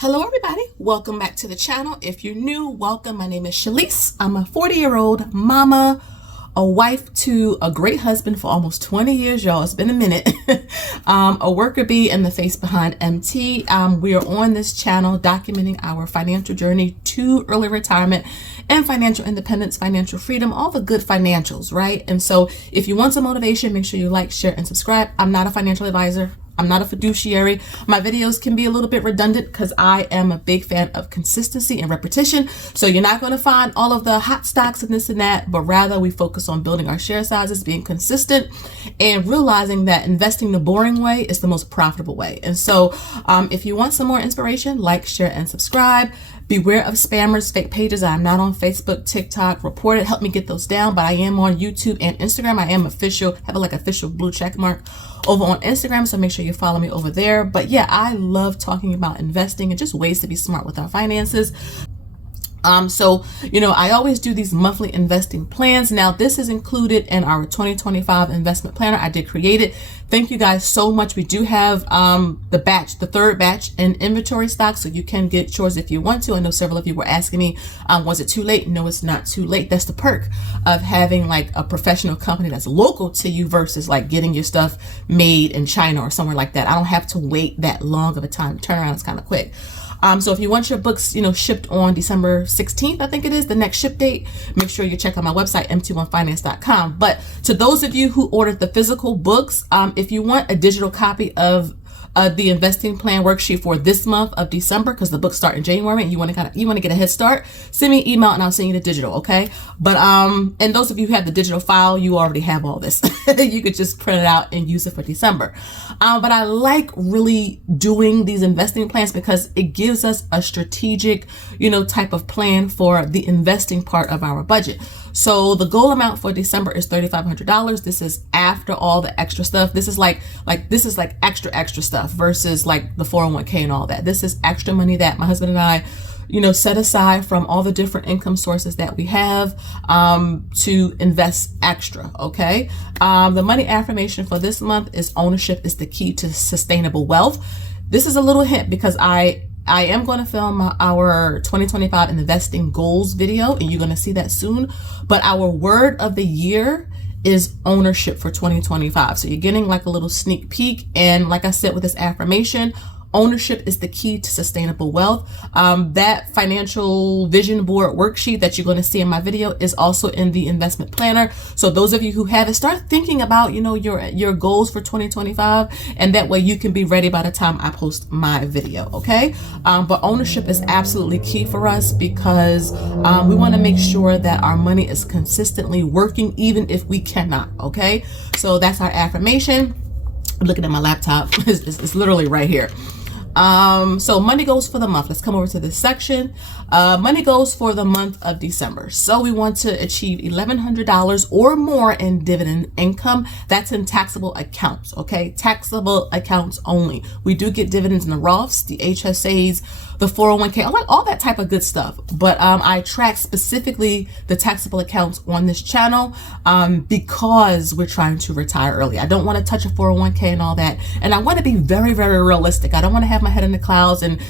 Hello everybody, welcome back to the channel. If you're new, welcome. My name is Shalise. I'm a 40-year-old mama, a wife to a great husband for almost 20 years, y'all. It's been a minute. A worker bee and the face behind MT. We are on this channel documenting our financial journey to early retirement and financial independence, financial freedom, all the good financials, right? And so if you want some motivation, make sure you like, share, and subscribe. I'm not a financial advisor. I'm not a fiduciary. My videos can be a little bit redundant because I am a big fan of consistency and repetition. So you're not going to find all of the hot stocks and this and that, but rather we focus on building our share sizes, being consistent, and realizing that investing the boring way is the most profitable way. And so if you want some more inspiration, like, share, and subscribe. Beware of spammers, fake pages. I'm not on Facebook, TikTok. Report it. Help me get those down. But I am on YouTube and Instagram. I am official. Have a official blue check mark over on Instagram. So make sure you follow me over there. But yeah, I love talking about investing and just ways to be smart with our finances. I always do these monthly investing plans. Now, this is included in our 2025 investment planner. I did create it. Thank you guys so much. We do have the third batch in inventory stock, so you can get yours if you want to. I know several of you were asking me, was it too late? No, it's not too late. That's the perk of having like a professional company that's local to you versus like getting your stuff made in China or somewhere like that. I don't have to wait that long of a time. Turnaround is kind of quick. So if you want your books, shipped on December 16th, I think it is the next ship date, make sure you check out my website, mt1finance.com. But to those of you who ordered the physical books, if you want a digital copy of the investing plan worksheet for this month of December, because the books start in January and you want to get a head start, send me an email and I'll send you the digital. Okay. But, and those of you who have the digital file, you already have all this. You could just print it out and use it for December. But I like really doing these investing plans because it gives us a strategic, type of plan for the investing part of our budget. So the goal amount for December is $3,500. This is after all the extra stuff. This is like extra stuff versus like the 401k and all that. This is extra money that my husband and I, set aside from all the different income sources that we have to invest extra. Okay. The money affirmation for this month is ownership is the key to sustainable wealth. This is a little hint because I am going to film our 2025 investing goals video, and you're going to see that soon. But our word of the year is ownership for 2025. So you're getting like a little sneak peek. And like I said, with this affirmation, ownership is the key to sustainable wealth. That financial vision board worksheet that you're going to see in my video is also in the investment planner. So those of you who have it, start thinking about, your goals for 2025. And that way you can be ready by the time I post my video. Okay. But ownership is absolutely key for us because we want to make sure that our money is consistently working, even if we cannot. Okay. So that's our affirmation. I'm looking at my laptop. It's literally right here. So money goals for the month. Let's come over to this section. Money goals for the month of December. So we want to achieve $1,100 or more in dividend income. That's in taxable accounts. Okay. Taxable accounts only. We do get dividends in the Roths, the HSAs, the 401k, all that type of good stuff. But I track specifically the taxable accounts on this channel because we're trying to retire early. I don't want to touch a 401k and all that. And I want to be very, very realistic. I don't want to have my head in the clouds and,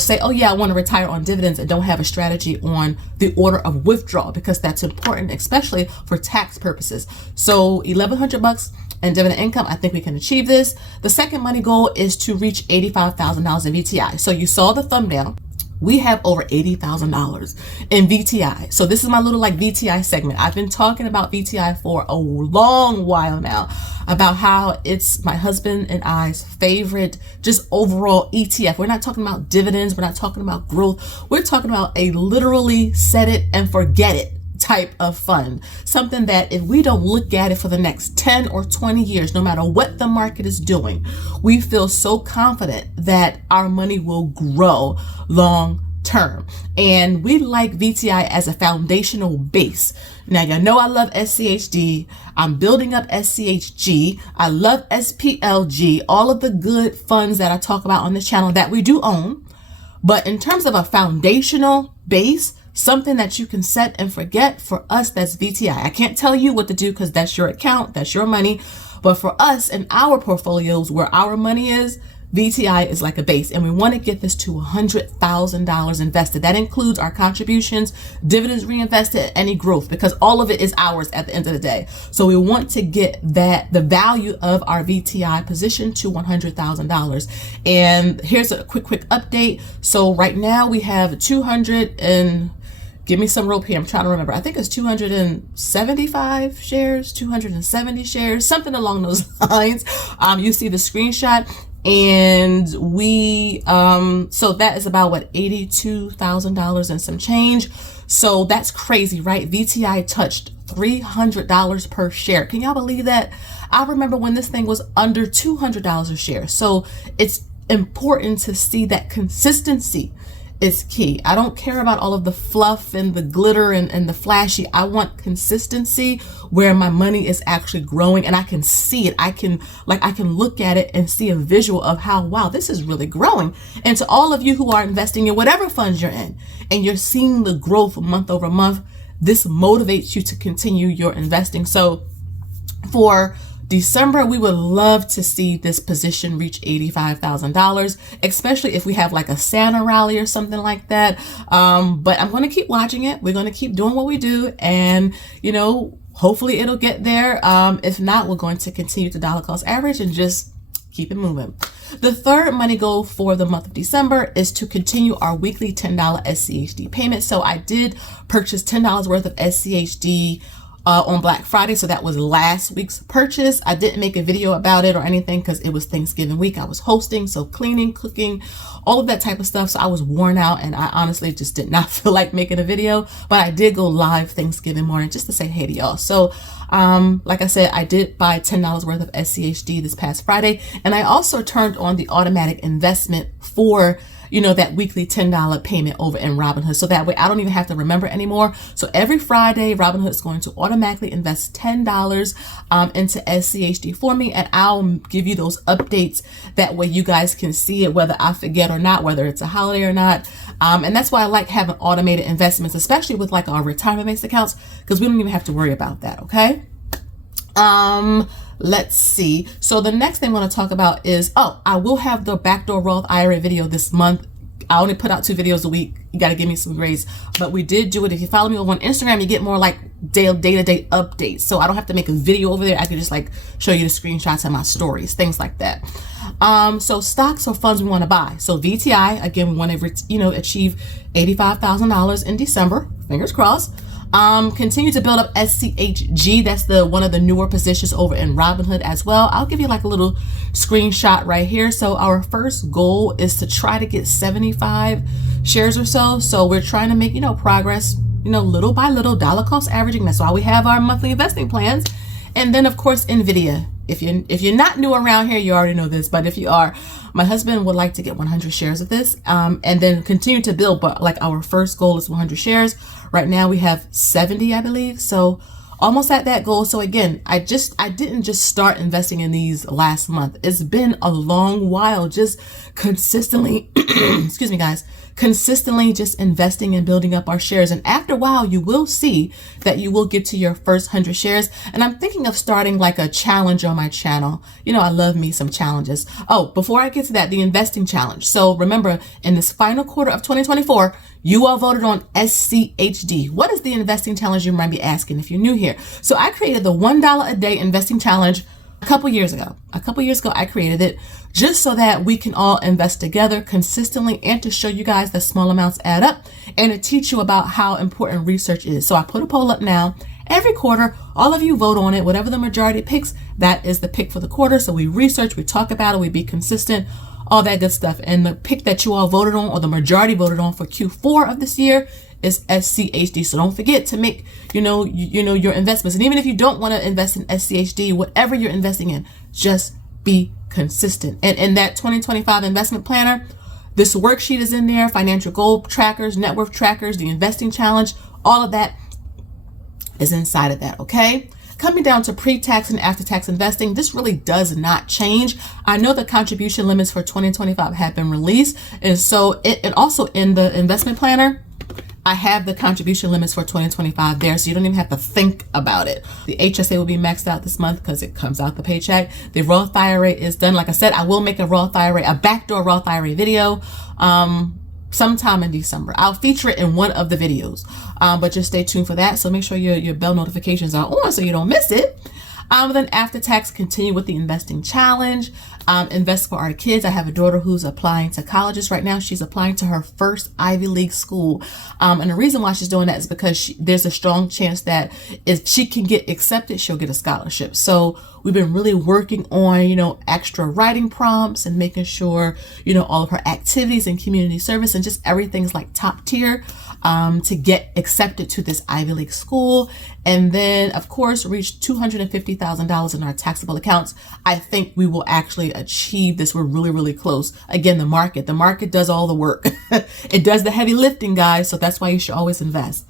say, oh yeah, I want to retire on dividends and don't have a strategy on the order of withdrawal because that's important, especially for tax purposes. So $1,100 and dividend income, I think we can achieve this. The second money goal is to reach $85,000 in VTI. So you saw the thumbnail. We have over $80,000 in VTI. So this is my little VTI segment. I've been talking about VTI for a long while now, about how it's my husband and I's favorite just overall ETF. We're not talking about dividends. We're not talking about growth. We're talking about a literally set it and forget it type of fund. Something that if we don't look at it for the next 10 or 20 years, no matter what the market is doing, we feel so confident that our money will grow long term. And we like VTI as a foundational base. Now, y'all know I love SCHD. I'm building up SCHG. I love SPLG, all of the good funds that I talk about on this channel that we do own. But in terms of a foundational base, something that you can set and forget, for us, that's VTI. I can't tell you what to do because that's your account, that's your money. But for us and our portfolios where our money is, VTI is like a base, and we want to get this to $100,000 invested. That includes our contributions, dividends reinvested, any growth, because all of it is ours at the end of the day. So we want to get that, the value of our VTI position, to $100,000. And here's a quick update. So right now we have 200 and give me some rope here. I'm trying to remember. I think it's 275 shares, 270 shares, something along those lines. You see the screenshot, and we, so that is about what, $82,000 and some change. So that's crazy, right? VTI touched $300 per share. Can y'all believe that? I remember when this thing was under $200 a share. So it's important to see that consistency is key. I don't care about all of the fluff and the glitter and the flashy. I want consistency where my money is actually growing and I can see it. I can look at it and see a visual of how, wow, this is really growing. And to all of you who are investing in whatever funds you're in and you're seeing the growth month over month, this motivates you to continue your investing. So for December, we would love to see this position reach $85,000, especially if we have like a Santa rally or something like that. But I'm going to keep watching it. We're going to keep doing what we do, and hopefully it'll get there. If not, we're going to continue to dollar cost average and just keep it moving. The third money goal for the month of December is to continue our weekly $10 SCHD payment. So I did purchase $10 worth of SCHD on Black Friday. So that was last week's purchase. I didn't make a video about it or anything because it was Thanksgiving week. I was hosting, so cleaning, cooking, all of that type of stuff. So I was worn out and I honestly just did not feel like making a video, but I did go live Thanksgiving morning just to say hey to y'all. So like I said, I did buy $10 worth of SCHD this past Friday, and I also turned on the automatic investment for that weekly $10 payment over in Robinhood. So that way I don't even have to remember anymore. So every Friday, Robinhood is going to automatically invest $10 into SCHD for me. And I'll give you those updates. That way you guys can see it, whether I forget or not, whether it's a holiday or not. And that's why I like having automated investments, especially with like our retirement-based accounts, because we don't even have to worry about that. Okay. Let's see. So the next thing I want to talk about is, I will have the backdoor Roth IRA video this month. I only put out 2 videos a week. You got to give me some grace, but we did do it. If you follow me over on Instagram, you get more like day-to-day updates. So I don't have to make a video over there. I can just like show you the screenshots of my stories, things like that. So stocks or funds we want to buy. So VTI, again, we want to, achieve $85,000 in December. Fingers crossed. Continue to build up SCHG. That's one of the newer positions over in Robinhood as well. I'll give you like a little screenshot right here. So our first goal is to try to get 75 shares or so. So we're trying to make, progress, little by little, dollar cost averaging. That's why we have our monthly investing plans. And then of course, NVIDIA. If you're not new around here, you already know this, but if you are, my husband would like to get 100 shares of this, and then continue to build. But like our first goal is 100 shares. Right now we have 70, I believe. So almost at that goal. So again, I didn't just start investing in these last month. It's been a long while, just consistently, excuse me guys, consistently just investing and building up our shares. And after a while, you will see that you will get to your first 100 shares. And I'm thinking of starting like a challenge on my channel. I love me some challenges. Before I get to that, the investing challenge. So remember, in this final quarter of 2024, you all voted on SCHD. What is the investing challenge, you might be asking if you're new here? So I created the $1 a day investing challenge a couple years ago. I created it just so that we can all invest together consistently, and to show you guys that small amounts add up, and to teach you about how important research is. So I put a poll up now. Every quarter, all of you vote on it. Whatever the majority picks, that is the pick for the quarter. So we research, we talk about it, we be consistent, all that good stuff. And the pick that you all voted on, or the majority voted on for Q4 of this year, is SCHD. So don't forget to make, your investments. And even if you don't want to invest in SCHD, whatever you're investing in, just be consistent. And in that 2025 investment planner, this worksheet is in there, financial goal trackers, net worth trackers, the investing challenge, all of that is inside of that. Okay. Coming down to pre-tax and after-tax investing, this really does not change. I know the contribution limits for 2025 have been released. And so it also in the investment planner, I have the contribution limits for 2025 there, so you don't even have to think about it. The HSA will be maxed out this month because it comes out the paycheck. The Roth IRA is done. Like I said, I will make a backdoor Roth IRA video sometime in December. I'll feature it in one of the videos, but just stay tuned for that. So make sure your bell notifications are on so you don't miss it. Then after tax, continue with the investing challenge. Invest for our kids. I have a daughter who's applying to colleges right now. She's applying to her first Ivy League school. And the reason why she's doing that is because there's a strong chance that if she can get accepted, she'll get a scholarship. So we've been really working on, extra writing prompts and making sure, all of her activities and community service and just everything's like top tier to get accepted to this Ivy League school. And then, of course, reach $250,000 in our taxable accounts. I think we will actually achieve this. We're really, really close. Again, the market does all the work. It does the heavy lifting, guys. So that's why you should always invest.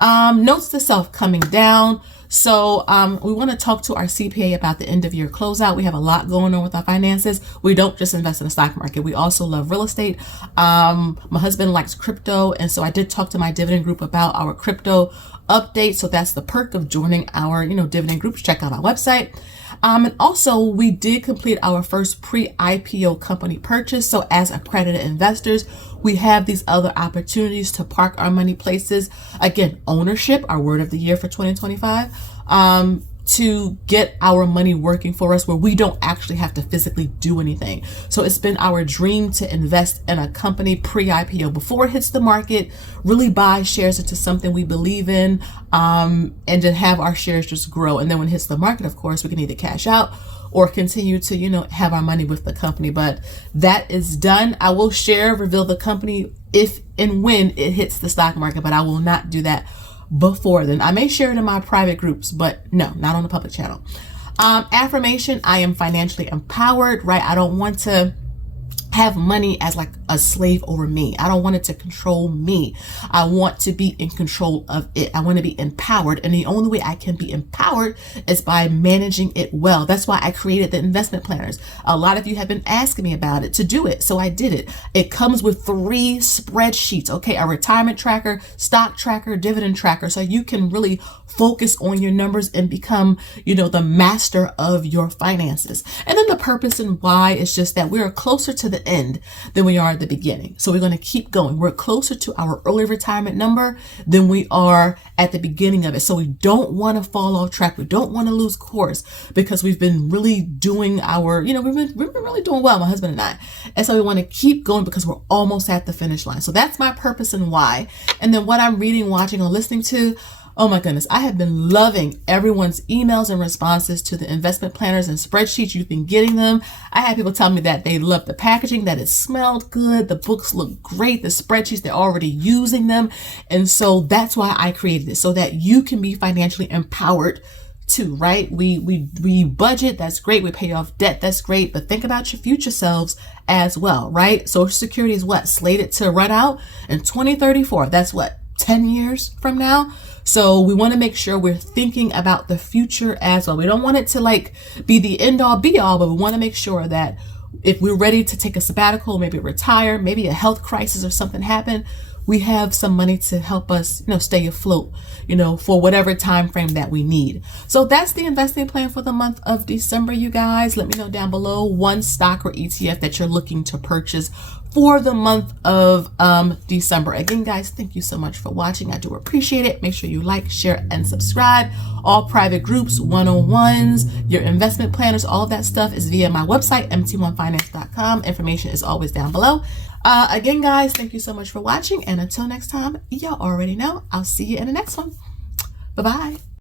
Notes to self coming down. So we want to talk to our CPA about the end of year closeout. We have a lot going on with our finances. We don't just invest in the stock market. We also love real estate. My husband likes crypto. And so I did talk to my dividend group about our crypto update. So that's the perk of joining our, dividend groups. Check out our website. And also we did complete our first pre-IPO company purchase. So as accredited investors, we have these other opportunities to park our money places. Again, ownership, our word of the year for 2025, to get our money working for us where we don't actually have to physically do anything. So it's been our dream to invest in a company pre-IPO before it hits the market, really buy shares into something we believe in, and then have our shares just grow. And then when it hits the market, of course, we can either cash out or continue to, have our money with the company. But that is done. I will reveal the company if and when it hits the stock market, but I will not do that before then. I may share it in my private groups, but no, not on the public channel. Affirmation, I am financially empowered, right? I don't want to have money as like a slave over me. I don't want it to control me. I want to be in control of it. I want to be empowered. And the only way I can be empowered is by managing it well. That's why I created the investment planners. A lot of you have been asking me about it to do it. So I did it. It comes with 3 spreadsheets. Okay. A retirement tracker, stock tracker, dividend tracker. So you can really focus on your numbers and become, the master of your finances. And then the purpose and why is just that we are closer to the end than we are at the beginning. So we're going to keep going. We're closer to our early retirement number than we are at the beginning of it. So we don't want to fall off track. We don't want to lose course because we've been really doing our, we've been really doing well, my husband and I. And so we want to keep going because we're almost at the finish line. So that's my purpose and why. And then what I'm reading, watching, or listening to, oh my goodness, I have been loving everyone's emails and responses to the investment planners and spreadsheets. You've been getting them. I had people tell me that they love the packaging, that it smelled good. The books look great. The spreadsheets, they're already using them. And so that's why I created it, so that you can be financially empowered too, right? We budget. That's great. We pay off debt. That's great. But think about your future selves as well, right? Social Security is what? Slated to run out in 2034. That's what? 10 years from now. So we want to make sure we're thinking about the future as well. We don't want it to be the end all be all, but we want to make sure that if we're ready to take a sabbatical, maybe retire, maybe a health crisis or something happen, we have some money to help us, stay afloat, for whatever time frame that we need. So that's the investing plan for the month of December, you guys. Let me know down below one stock or ETF that you're looking to purchase for the month of December. Again, guys, thank you so much for watching. I do appreciate it. Make sure you like, share, and subscribe. All private groups, one-on-ones, your investment planners, all of that stuff is via my website, mt1finance.com. Information is always down below. Again, guys, thank you so much for watching. And until next time, y'all already know, I'll see you in the next one. Bye-bye.